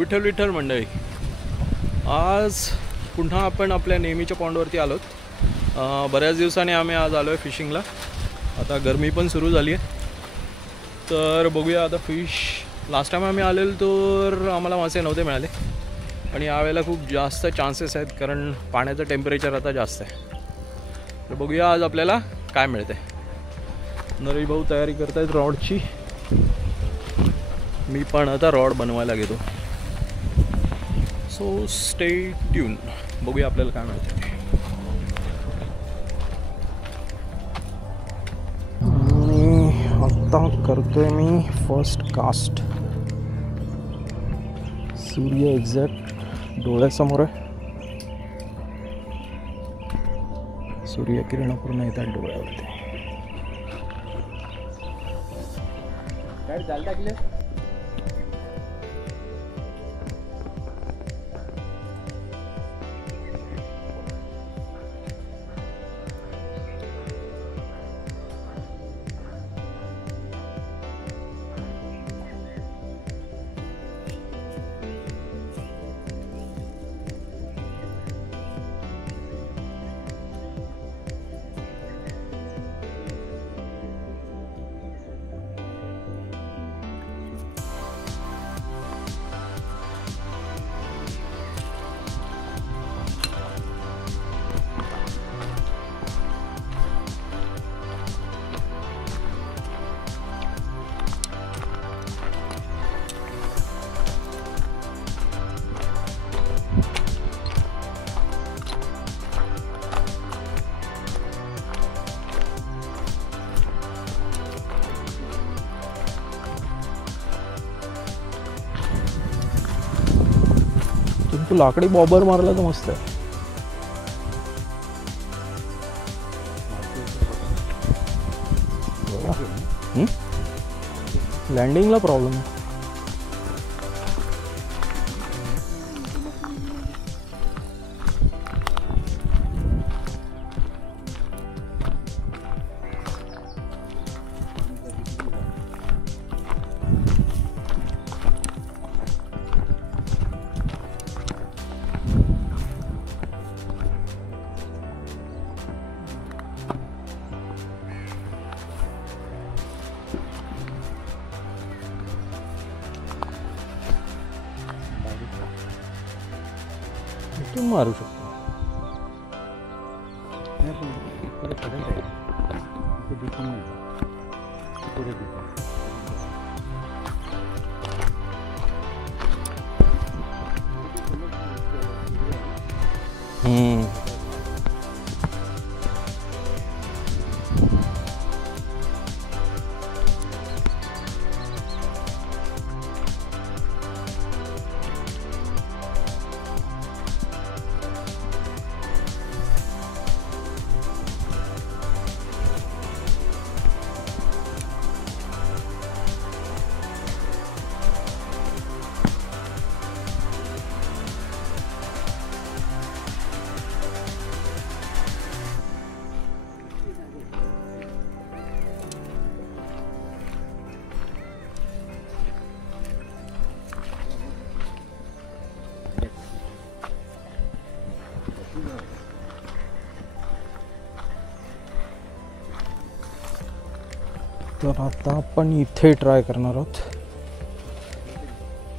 विठ्ठल विठ्ठल मंडळी, आज पुन्हा आपण आपल्या नेहमीच्या पॉन्डवरती आलोत. बऱ्याच दिवसांनी आम्ही आज आलो आहे फिशिंगला. आता गरमी पण सुरू झाली आहे, तर बघूया आता फिश. लास्ट टाइम आम्ही आलेलो तर आम्हाला मासे नव्हते मिळाले, आणि यावेळेला खूप जास्त चान्सेस आहेत कारण पाण्याचं टेम्परेचर आता जास्त आहे. तर बघूया आज आपल्याला काय मिळते. नरवी भाऊ तयारी करतायत रॉडची, मी पण आता रॉड बनवायला घेतो. सो स्टे ट्यून, बघूया आपल्याला काय मिळते. आता करतोय मी फर्स्ट कास्ट. सूर्य एक्झॅक्ट डोळ्यासमोर आहे. सूर्यकिरण पूर्ण येतात डोळ्यावरती. काय जाल टाकले. तू लाकडी बॉबर मारला तर मस्त आहे. लँडिंगला प्रॉब्लेम आहे. तू मारू शकतो. तर आता आपण इथे ट्राय करणार आहोत.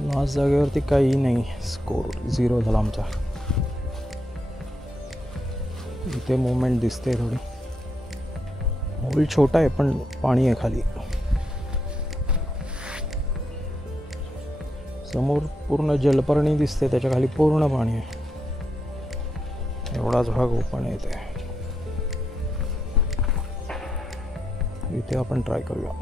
लास्ट जागेवरती काही नाही, स्कोर 0 झाला आमचा. इथे मूवमेंट दिसते थोडी. होल छोटा आहे पण पाणी आहे खाली. समोर पूर्ण जलपर्णी दिसते, त्याच्या खाली पूर्ण पाणी आहे. एवढाच भाग ओपन आहे इथे. इथे आपण ट्राय करूया.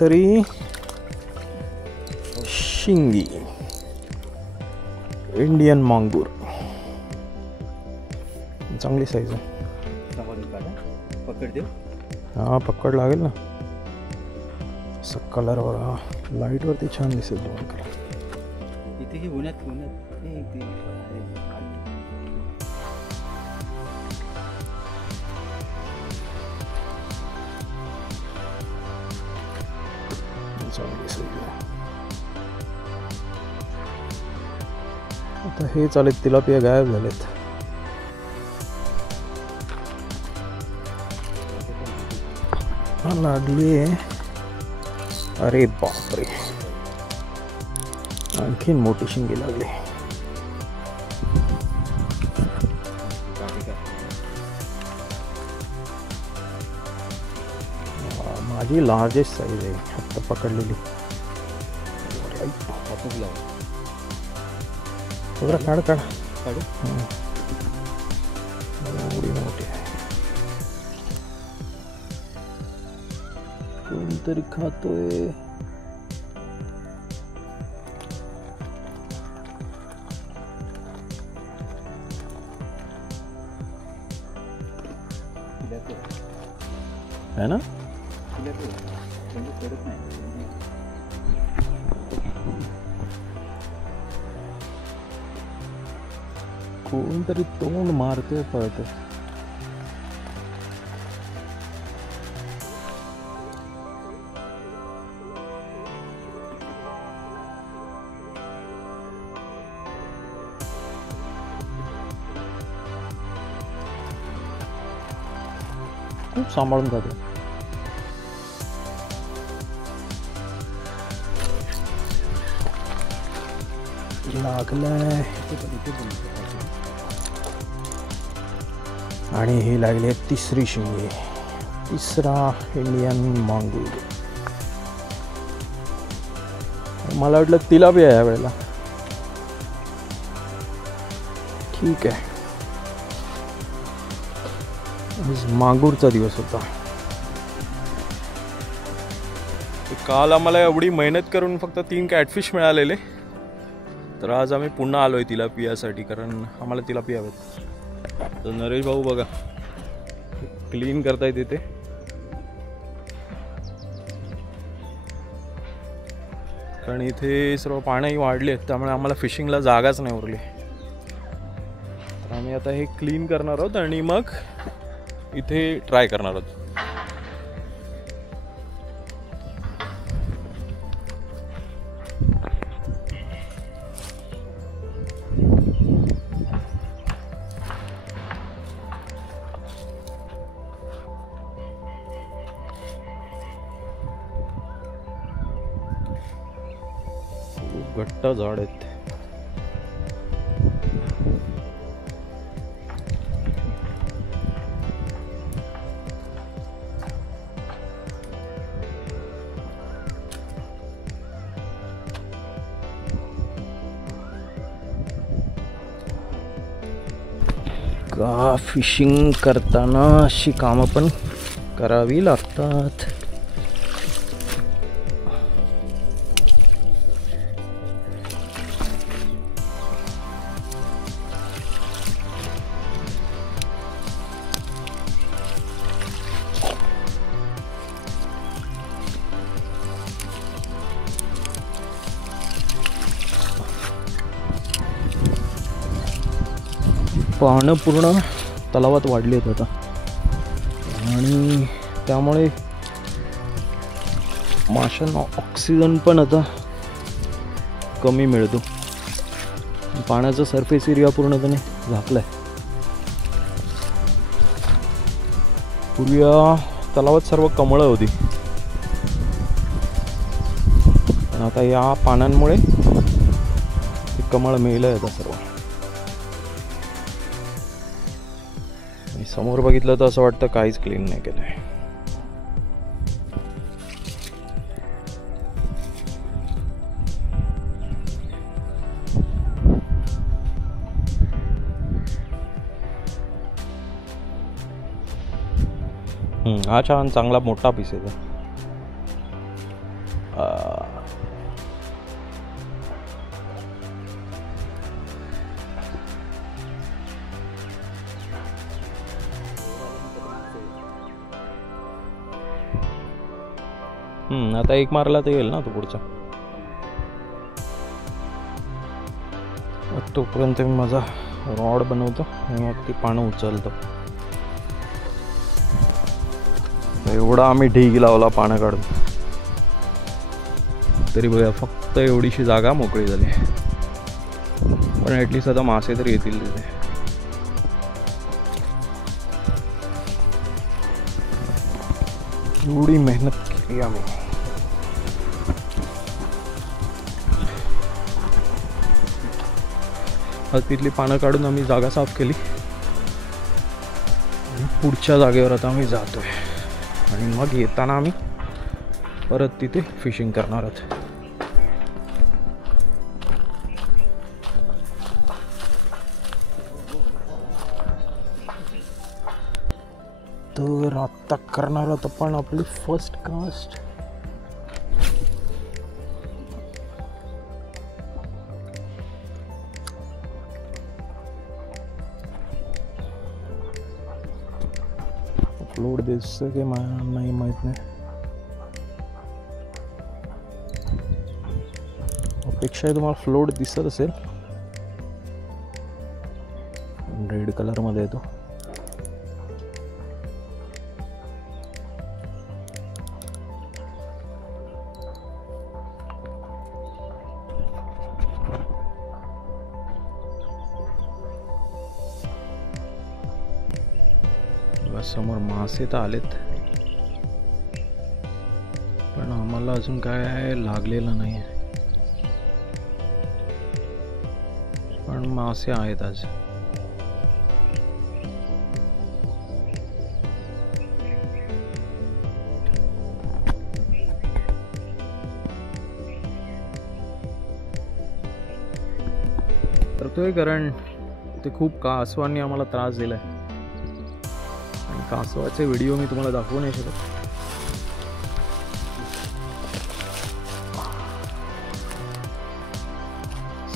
तरी शिंगी इंडियन मांगूर चांगली साईज आहे. पकड देऊ. हां पकड लागेल ना. कलर बघा. लाईट वरती छान दिसेल तुम्हाला. इथे हे उन्हात नाही ते छान दिसेल. आता हे चालेल, तिलापिया गायब झालेत. लागली. अरे बापरे, आणखीन मोठी शिंगी लागली. माझी लार्जेस्ट साईज आहे आता पकडलेली. थोडा काढ काढ काढू. एवढी मोठी आहे. कोणतरी खातोय. है ना. कोणतरी तोंड मारतोय पळतोय. खूप सांभाळून खातो. लागलाय. आणि ही लागली आहे तिसरी शिंगी. तिसरा इंडियन मांगूर. मला वाटलं तिलापिया या वेळेला. ठीक आहे, आज मांगूरचा दिवस होता. काल आम्हाला एवढी मेहनत करून फक्त 3 कॅटफिश मिळालेले, तर आज आम्ही पुन्हा आलोय तिलापियासाठी, कारण आम्हाला तिलापिया हवेत. तर नरेश भाऊ बघा क्लीन करतायत इथे. कारण इथे सर्व पाण्याही वाढले आहेत, त्यामुळे आम्हाला फिशिंगला जागाच नाही उरली. तर आम्ही आता हे क्लीन करणार आहोत आणि मग इथे ट्राय करणार आहोत. घट्ट झाड आहेत. का फिशिंग करताना अशी कामं पण करावी लागतात. पानं पूर्ण तलावात वाढली आहेत आता, आणि त्यामुळे माशांना ऑक्सिजन पण आता कमी मिळतो. पाण्याचा सरफेस एरिया पूर्णपणे झाकलाय. पूर्वी तलावात सर्व कमळं होती, पण आता या पानांमुळे कमळ मेलं आता सर्व. समोर बघितलं तर असं वाटतं काहीच क्लीन नाही केलंय. हा छान चांगला मोठा पीस आहे. आता एक मारला तर येईल ना तो पुढचा. तोपर्यंत मी माझा रॉड बनवतो आणि मग ती पानं उचलतो. एवढा आम्ही ढीग लावला पानं काढून, तरी बघा फक्त एवढीशी जागा मोकळी झाली. पण ॲटलिस्ट आता मासे तरी येतील तिथे. एवढी मेहनत केली आम्ही. आज तिथली पानं काढून आम्ही जागा साफ केली आणि पुढच्या जागेवर आता आम्ही जातोय. आणि मग येताना आम्ही परत तिथे फिशिंग करणार आहोत. तर आता करणार आहोत आपण आपली फर्स्ट कास्ट. फ्लोट दिसतं की नाही माहीत नाही. अपेक्षा आहे तुम्हाला फ्लोट दिसत असेल. रेड कलर मध्ये येतो. समोर मासे तर आलेत, पण आम्हाला अजून काय लागलेलं नाही आहे. पण मासे आहेत आज. करतोय कारण ते खूप कासवांनी आम्हाला त्रास दिलाय. कासवाचे व्हिडिओ मी तुम्हाला दाखवू नाही शकत.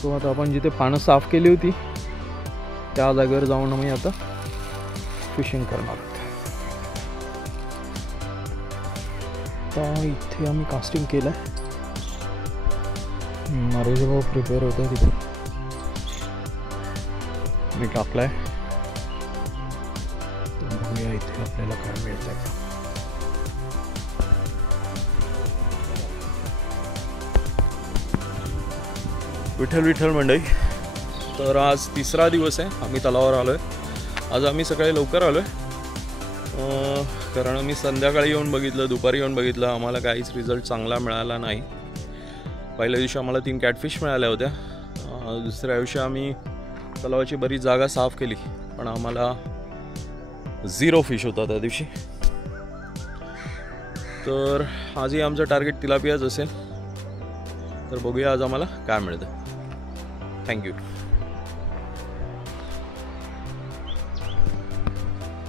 सो आता आपण जिथे पानं साफ केली होती त्या जागेवर जाऊन आम्ही आता फिशिंग करणार आहोत. तर इथे आम्ही कास्टिंग केलंय. नरेश भाऊ प्रिपेअर होते तिथे. मी टाकलाय. इथे आपल्याला काय मिळतंय. विठ्ठल विठ्ठल मंडळी. तर आज तिसरा दिवस आहे आम्ही तलावावर आलोय. आज आम्ही सकाळी लवकर आलोय कारण आम्ही संध्याकाळी येऊन बघितलं, दुपारी येऊन बघितलं, आम्हाला काहीच रिझल्ट चांगला मिळाला नाही. पहिल्या दिवशी आम्हाला 3 कॅटफिश मिळाल्या होत्या. दुसऱ्या दिवशी आम्ही तलावाची बरीच जागा साफ केली, पण आम्हाला 0 फिश होता त्या दिवशी. तर आजही आमचं टार्गेट तिलापियाच असेल. तर बघूया आज आम्हाला काय मिळतं. थँक्यू.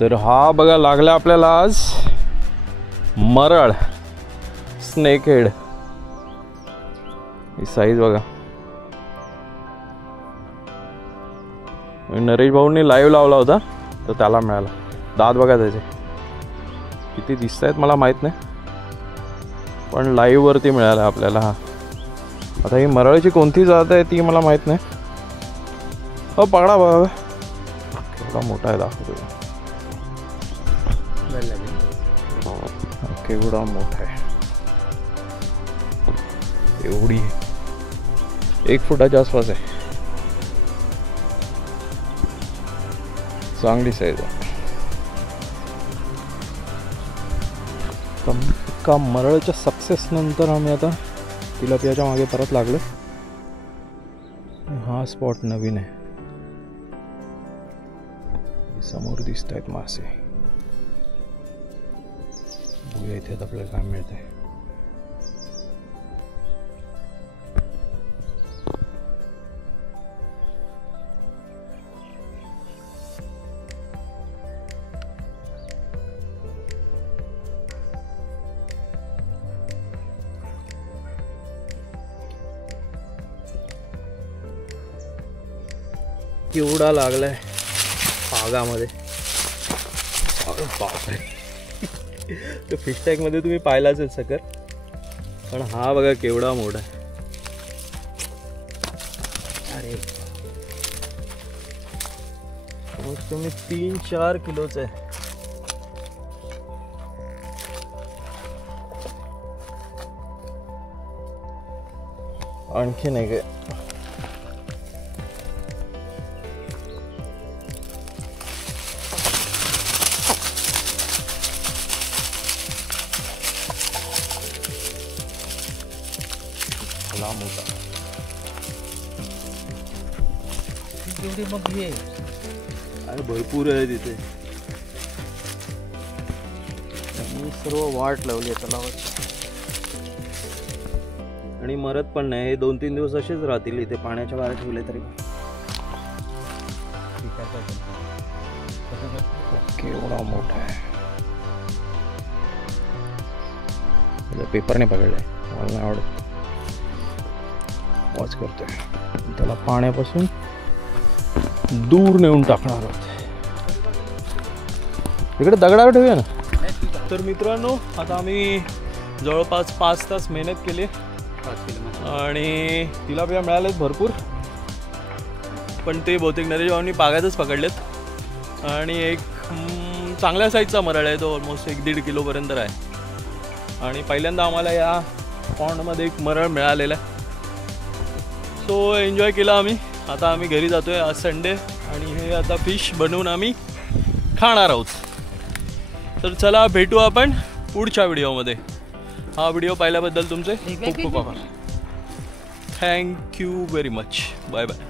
तर हा बघा लागला आपल्याला आज मरळ स्नेक हेड. ही साईज बघा. नरेश भाऊंनी लाईव्ह लावला होता तर त्याला मिळाला. दात बघा त्याचे किती दिसत आहेत मला माहीत नाही, पण लाईव्ह वरती मिळाला आपल्याला हा. आता ही मरळची कोणती जात आहे ती मला माहीत नाही. हो पकडा बघा केवढा मोठा आहे दाखवतो. केवढा मोठा आहे. एवढी 1 फुटाच्या आसपास आहे. चांगली साईज आहे. का मरळच्या सक्सेस नंतर आम्ही आता तिलापियाच्या मागे परत लागलो. हा स्पॉट नवीन आहे. समोर दिसत आहेत मासे. बघूया इथे आपल्याला काय मिळतंय. केवढा लागलाय पागामध्ये. बापरे. तो फिश टँक मध्ये तुम्ही पाहिलाच आहे सकर. पण हा बघा केवढा मोठा आहे. अरे तुम्ही 3-4 किलोचा आहे. आणखी नाही काय. मोठा एवढी मग हे आणि भरपूर आहे तिथे. मी सर्व वाट लावली आहे तलावाची आणि मरत पण नाही. हे 2-3 दिवस असेच राहतील इथे पाण्याच्या बाहेर ठेवले तरी. केवढा मोठा आहे. पेपरने पकडलाय. मला नाही आवडत. वॉच करतोय. त्याला पाण्यापासून दूर नेऊन टाकणार आहोत. इकडे दगडावर ठेवूया ना. तर मित्रांनो आता आम्ही जवळपास 5 तास मेहनत केली आणि तिलापिया मिळालेत भरपूर. पण ते बहुतेक नरेश भाऊंनी बागातच पकडलेत आणि एक चांगल्या साईजचा मरळ आहे तो. ऑलमोस्ट 1-1.5 किलोपर्यंत आहे आणि पहिल्यांदा आम्हाला या पॉन्डमध्ये एक मरळ मिळालेला आहे. सो एन्जॉय केला आम्ही. आता आम्ही घरी जातो आहे. आज संडे आणि हे आता फिश बनवून आम्ही खाणार आहोत. तर चला भेटू आपण पुढच्या व्हिडिओमध्ये. हा व्हिडिओ पाहिल्याबद्दल तुमचे खूप खूप आभार. Thank you very much. Bye bye.